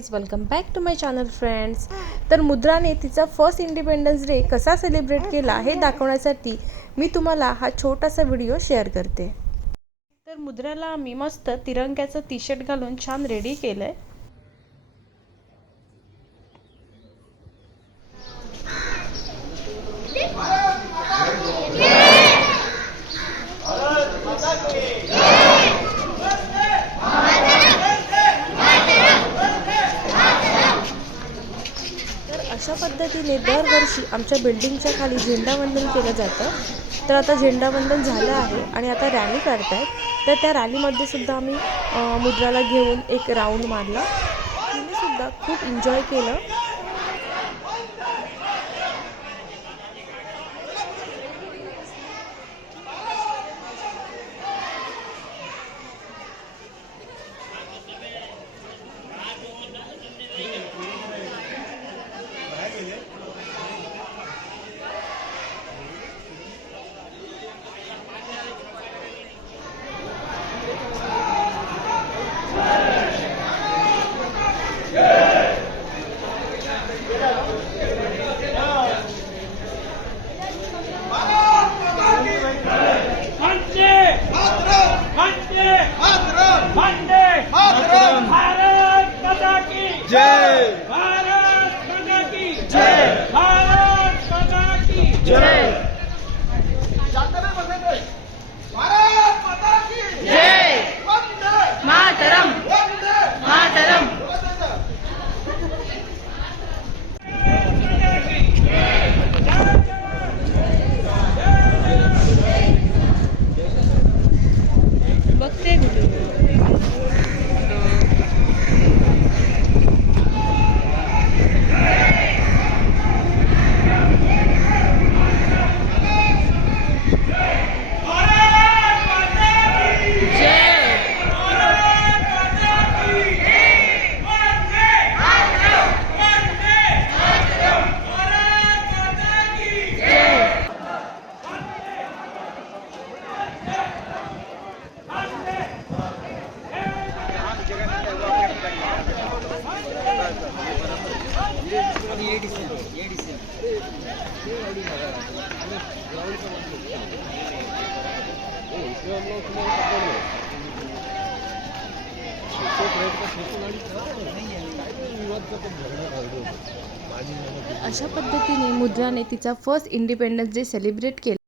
Guys, welcome back to my channel friends. तर मुद्राने तिचा फर्स्ट इंडिपेंडन्स डे कसा सेलिब्रेट केला हे दाखवण्यासाठी मी तुम्हाला हा छोटासा व्हिडिओ शेअर करते। तर मुद्राला आम्ही मस्त तिरंग्याचं टी शर्ट घालून छान रेडी केलंय। अशा पद्धतीने दरवर्षी आमच्या बिल्डिंगच्या खाली झेंडावंदन केलं जातं। तर आता झेंडावंदन झालं आहे आणि आता रॅली काढतायत। तर त्या रॅलीमध्ये सुद्धा आम्ही मुद्राला घेऊन एक राऊंड मारला। तिने सुद्धा खूप एन्जॉय केलं। जय भारत माता की जय, भारत माता की जय, भारत माता की जय, मातरम मातरम। बघते अशा पद्धतीने मुद्राने तिचा फर्स्ट इंडिपेंडन्स डे सेलिब्रेट केला।